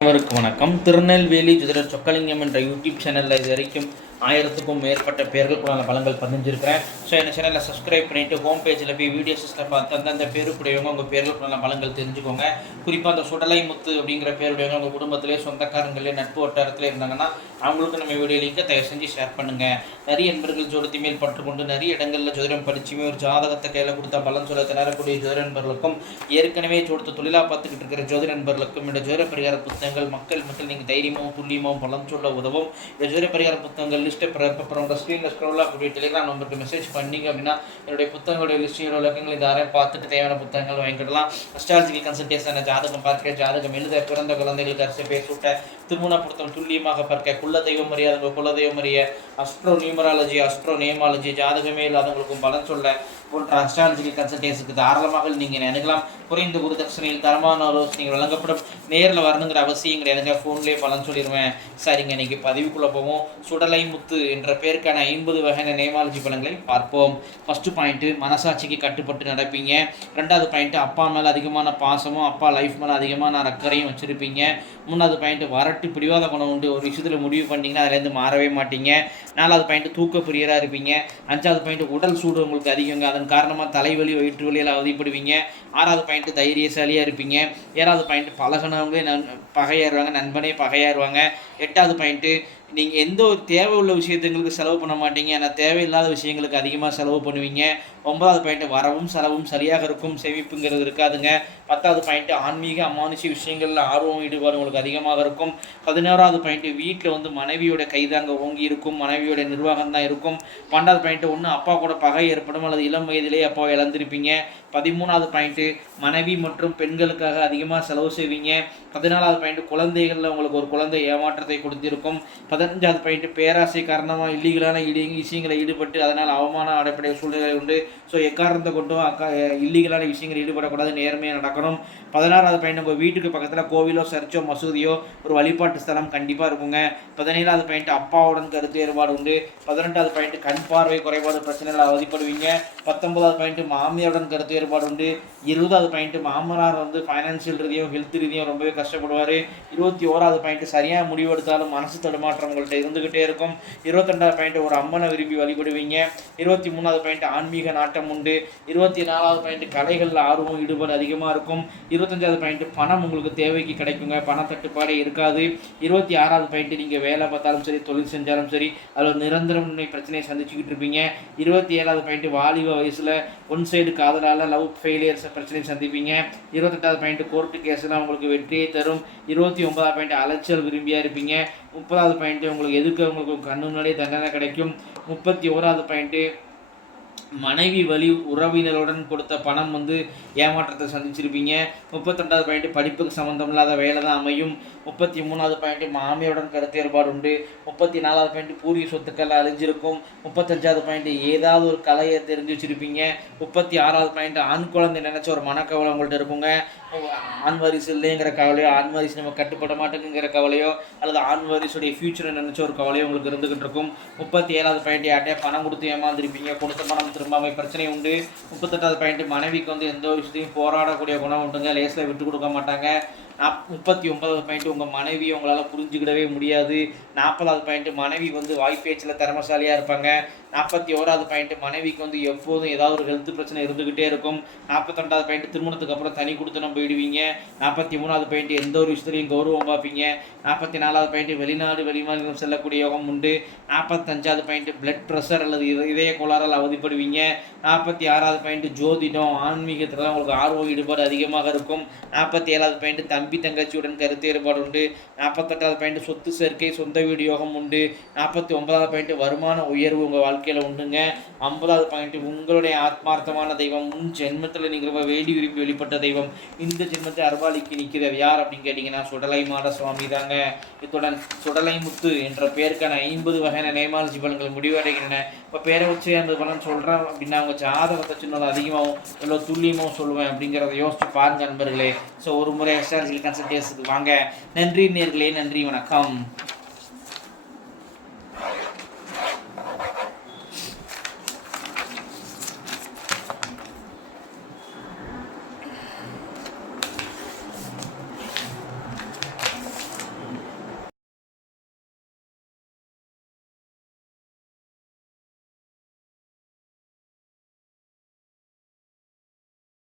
அனைவருக்கும் வணக்கம். திருநெல்வேலி ஜோதிடர் சொக்கலிங்கம் என்ற யூடியூப் சேனலில் இது வரைக்கும் ஆயிரத்துக்கும் மேற்பட்ட பேர்களுக்குள்ளான பலங்கள் பதிஞ்சிருக்கிறேன். ஸோ இந்த சேனலை சப்ஸ்கிரைப் பண்ணிவிட்டு ஹோம் பேஜில் போய் வீடியோஸில் பார்த்து அந்தந்த பேருக்குடையவங்க உங்கள் பேர்களுக்குள்ளான பலங்கள் தெரிஞ்சுக்கோங்க. குறிப்பாக அந்த சுடலை முத்து அப்படிங்கிற பேருடையவங்க உங்கள் குடும்பத்திலே சொந்தக்காரங்களே நட்பு வட்டாரத்தில் இருந்தாங்கன்னா அவங்களுக்கு நம்ம வீடியோ லிங்கை தயவு செஞ்சு ஷேர் பண்ணுங்கள் நிறைய நண்பர்கள் ஜோதிடத்தை மேல் பற்றுக்கொண்டு நிறைய இடங்களில் ஜோதிடம் படிச்சுமே ஒரு ஜாதகத்தை கையில் கொடுத்தா பலன் சொல்ல திணறக்கூடிய ஜோதிட நண்பர்களுக்கும் ஏற்கனவே ஜோதித்த தொழிலாக பார்த்துக்கிட்டு இருக்கிற ஜோதிட நண்பர்களுக்கும் இந்த ஜோதிட பரிகார புத்தகங்கள் மக்கள் மக்கள் நீங்கள் தைரியமாகவும் துல்லியமாகவும் பலன் சொல்ல உதவும். இந்த ஜோதிட பரிகார புத்தகங்கள் லிஸ்ட்டை அப்புறம் உங்கள் ஸ்க்ரீனில் ஸ்க்ரோலாக கூடிய டெலிகிராம் நம்பருக்கு மெசேஜ் பண்ணீங்க அப்படின்னா என்னுடைய புத்தகங்களுடைய லிஸ்டியோட விளக்கங்கள் இந்த யாரையும் பார்த்துட்டு தேவையான புத்தகங்கள் வாங்கிக்கலாம் அஸ்ட்ராலஜிக்கல் கன்சல்டேஷன் ஜாதகம் பார்க்க ஜாதகம் எழுத பிறந்த குழந்தைகளுக்கு அரசு பேசூட்ட திருமண பொருத்தம் துல்லியமாக பார்க்க குல தெய்வம் அறியாதவங்க குல தெய்வம் அறிய அஸ்ட்ரோ நியூமராலஜி அஸ்ட்ரோ நேமாலஜி ஜாதகமே இல்லாதவங்களுக்கும் பலன் சொல்ல அஸ்ட்ராலஜிக்கல் கன்சல்டேஷனுக்கு தாராளமாக நீங்கள் நினைக்கலாம் குறைந்த குருதட்சணையில் தரமான ஆலோசனைகள் வழங்கப்படும். நேரில் வரணுங்கிற அவசியம் கிடையாதுங்க ஃபோன்லேயே பலன் சொல்லிடுவேன் சரிங்க இன்றைக்கி பதிவுக்குள்ளே போவோம். சுடலை முத்து என்ற பேருக்கான ஐம்பது வகையான நேமாலஜி பலன்களை பார்ப்போம். ஃபஸ்ட்டு பாயிண்ட்டு மனசாட்சிக்கு கட்டுப்பட்டு நடப்பீங்க. ரெண்டாவது பாயிண்ட்டு அப்பா மேலே அதிகமான பாசமும் அப்பா லைஃப் மேலே அதிகமான அக்கறையும் வச்சுருப்பீங்க. மூணாவது பாயிண்ட்டு வரட்டு பிடிவாத குணம் உண்டு. ஒரு விஷயத்தில் முடிவு பண்ணிங்கன்னா அதுலேருந்து மாறவே மாட்டீங்க. நாலாவது பாயிண்ட்டு தூக்க பிரியராக இருப்பீங்க. அஞ்சாவது பாயிண்ட்டு உடல் சூடு உங்களுக்கு அதிகங்க. அதன் காரணமாக தலைவலி வயிற்று வலியில் அவதிப்படுவீங்க. ஆறாவது பாயிண்ட்டு தைரியசாலியாக இருப்பீங்க. ஏழாவது பாயிண்ட்டு பழகினவங்களே நன் பகையாருவாங்க நண்பனே பகையாருவாங்க. எட்டாவது பாயிண்ட்டு நீங்கள் எந்த ஒரு தேவை உள்ள விஷயத்துங்களுக்கு செலவு பண்ண மாட்டீங்க. ஆனால் தேவையில்லாத விஷயங்களுக்கு அதிகமாக செலவு பண்ணுவீங்க. ஒன்பதாவது பாயிண்ட்டு வரவும் செலவும் சரியாக இருக்கும். சேமிப்புங்கிறது இருக்காதுங்க. பத்தாவது பாயிண்ட்டு ஆன்மீக அமானுஷ விஷயங்களில் ஆர்வம் ஈடுபாடு உங்களுக்கு அதிகமாக இருக்கும். பதினோராவது பாயிண்ட்டு வீட்டில் வந்து மனைவியோட கைதாங்க ஓங்கி இருக்கும். மனைவியோட நிர்வாகம் தான் இருக்கும். பன்னெண்டாவது பாயிண்ட்டு ஒன்று அப்பா கூட பகை ஏற்படும். அல்லது இளம் வயதிலேயே அப்பாவை இழந்திருப்பீங்க. பதிமூணாவது பாயிண்ட்டு மனைவி மற்றும் பெண்களுக்காக அதிகமாக செலவு செய்வீங்க. பதினாலாவது பாயிண்ட்டு குழந்தைகளில் உங்களுக்கு ஒரு குழந்தை ஏமாற்றத்தை கொடுத்திருக்கும். பதினஞ்சாவது பாயிண்ட் பேராசை காரணமாக இல்லீகலான இடி விஷயங்களை ஈடுபட்டு அதனால் அவமானம் அடைப்படைய சூழ்நிலை உண்டு. ஸோ எக்காரணத்தை கொண்டும் அக்கா இல்லீகலான விஷயங்கள் ஈடுபடக்கூடாது நேர்மையாக நடக்கணும். பதினாறாவது பாயிண்ட் உங்கள் வீட்டுக்கு பக்கத்தில் கோவிலோ சர்ச்சோ மசூதியோ ஒரு வழிபாட்டு ஸ்தலம் கண்டிப்பாக இருக்குங்க. பதினேழாவது பாயிண்ட் அப்பாவுடன் கருத்து வேறுபாடு உண்டு. பதினெட்டாவது பாயிண்ட் கண் பார்வை குறைபாடு பிரச்சனைகள் அவதிப்படுவீங்க. பத்தொன்பதாவது பாயிண்ட் மாமியாருடன் கருத்து வேறுபாடு உண்டு. இருபதாவது பாயிண்ட் மாமனார் வந்து ஃபைனான்சியல் ரீதியும் ஹெல்த் ரீதியும் ரொம்பவே கஷ்டப்படுவார். இருபத்தி ஓராவது பாயிண்ட் சரியாக முடிவெடுத்தாலும் மனசு தடுமாற்றம் உங்கள்கிட்ட இருந்துக்கிட்டே இருக்கும். இருபத்தெண்டாவது பாயிண்ட் ஒரு அம்மனை விரும்பி வழிபடுவீங்க. இருபத்தி மூணாவது பாயிண்ட் ஆன்மீக நாட்டம் உண்டு. இருபத்தி நாலாவது பாயிண்ட் கலைகளில் ஆர்வம் ஈடுபாடு அதிகமாக இருக்கும். இருபத்தஞ்சாவது பாயிண்ட் பணம் உங்களுக்கு தேவைக்கு கிடைக்குங்க. பண தட்டுப்பாடே இருக்காது. இருபத்தி ஆறாவது பாயிண்ட் நீங்கள் வேலை பார்த்தாலும் சரி தொழில் செஞ்சாலும் சரி அதில் நிரந்தரம் பிரச்சனையை சந்திச்சுக்கிட்டு இருப்பீங்க. இருபத்தி ஏழாவது பாயிண்ட் வாலிப வயசில் ஒன் சைடு காதலால் லவ் ஃபெயிலியர்ஸ் பிரச்சனையை சந்திப்பீங்க. இருபத்தெட்டாவது பாயிண்ட் கோர்ட்டு கேஸ்லாம் உங்களுக்கு வெற்றியை தரும். இருபத்தி ஒன்பதாவது பாயிண்ட் அலைச்சல் விரும்பியாக இருப்பீங்க. முப்பதாவது பாயிண்ட்டு உங்களுக்கு எதுக்கு உங்களுக்கு கண்ணு முன்னாடியே தண்டனை கிடைக்கும். முப்பத்தி ஓராவது பாயிண்ட்டு மனைவி வழி உறவினருடன் கொடுத்த பணம் வந்து ஏமாற்றத்தை சந்திச்சிருப்பீங்க. முப்பத்தெண்டாவது பாயிண்ட் படிப்புக்கு சம்மந்தம் இல்லாத வேலை தான் அமையும். முப்பத்தி மூணாவது பாயிண்ட் மாமியாருடன் கருத்து ஏற்பாடு உண்டு. முப்பத்தி நாலாவது பாயிண்ட் பூர்வீக சொத்துக்கள் அழிஞ்சிருக்கும். முப்பத்தஞ்சாவது பாயிண்ட் ஏதாவது ஒரு கலையை தெரிஞ்சு வச்சுருப்பீங்க. முப்பத்தி ஆறாவது பாயிண்ட் ஆண் குழந்தை நினச்ச ஒரு மனக்கவலை உங்கள்கிட்ட இருக்குங்க. ஆண் வாரிசு இல்லைங்கிற கவலையோ ஆண் வாரிசு நம்ம கட்டுப்பட மாட்டேங்கிற கவலையோ அல்லது ஆண் வாரிசுடைய ஃபியூச்சரை நினச்ச ஒரு கவலையோ உங்களுக்கு இருந்துகிட்டு இருக்கும். முப்பத்தி ஏழாவது பாயிண்ட் யார்ட்டையா பணம் கொடுத்து ஏமாந்துருப்பீங்க. கொடுத்த பணம் திரும்பாமை பிரச்சனை உண்டு. முப்பத்தெட்டாவது பாயிண்ட் மனைவிக்கு வந்து எந்த விஷயத்தையும் போராடக்கூடிய குணம் உண்டுங்க. லேஸில் விட்டு கொடுக்க மாட்டாங்க. நாப் முப்பத்தி ஒன்பதாவது பாயிண்ட் உங்கள் மனைவி உங்களால் புரிஞ்சுக்கிடவே முடியாது. நாற்பதாவது பாயிண்ட் மனைவி வந்து வாய்ப்பேச்சில் திறமசாலியாக இருப்பாங்க. நாற்பத்தி ஓராவது பாயிண்ட் மனைவிக்கு வந்து எப்போதும் ஏதாவது ஒரு ஹெல்த் பிரச்சனை இருந்துக்கிட்டே இருக்கும். நாற்பத்தொண்டாவது பாயிண்ட் திருமணத்துக்கு அப்புறம் தனி கொடுத்தனம் போயிடுவீங்க. நாற்பத்தி மூணாவது பாயிண்ட் எந்த ஒரு விஷயத்துலையும் கௌரவம் பார்ப்பீங்க. நாற்பத்தி நாலாவது பாயிண்ட் வெளிநாடு வெளிமாநிலம் செல்லக்கூடிய யோகம் உண்டு. நாற்பத்தஞ்சாவது பாயிண்ட் பிளட் ப்ரெஷர் அல்லது இதய கோளாறால் அவதிப்படுவீங்க. நாற்பத்தி ஆறாவது பாயிண்ட் ஜோதிடம் ஆன்மீகத்தில் உங்களுக்கு ஆர்வம் ஈடுபாடு அதிகமாக இருக்கும். நாற்பத்தி ஏழாவது பாயிண்ட் தம்பி தங்கச்சியுடன் கருத்து வேறுபாடு உண்டு. நாற்பத்தெட்டாவது பாயிண்ட் சொத்து சேர்க்கை சொந்த வீடு யோகம் உண்டு. நாற்பத்தி ஒன்பதாவது பாயிண்ட் வருமான உயர்வு உங்கள் வாழ்க்கையில் உண்டுங்க. ஐம்பதாவது பாயிண்ட் உங்களுடைய ஆத்மார்த்தமான தெய்வம். முன் ஜென்மத்தில் நீங்கள் ரொம்ப வேடி விரும்பி வெளிப்பட்ட தெய்வம். இந்த ஜென்மத்தை அருவாளிக்கு நிற்கிறது யார் அப்படின்னு கேட்டிங்கன்னா சுடலை மாட சுவாமி தாங்க. இத்துடன் சுடலை முத்து என்ற பெயருக்கான ஐம்பது வகையான நேமாலஜி பலன்கள் முடிவடைகின்றன. இப்போ பேரை வச்சு அந்த பலன் சொல்கிறேன் அப்படின்னா அவங்க ஜாதகத்தை சின்னதாக அதிகமாகவும் எவ்வளோ துல்லியமாகவும் சொல்லுவேன் அப்படிங்கிறத யோசிச்சு பாருங்க நண்பர்களே. ஸோ ஒரு முறை எஸ்ஆர்ஜி கன்சல்டேஷனுக்கு வாங்க. நன்றி நேர்களே நன்றி வணக்கம்.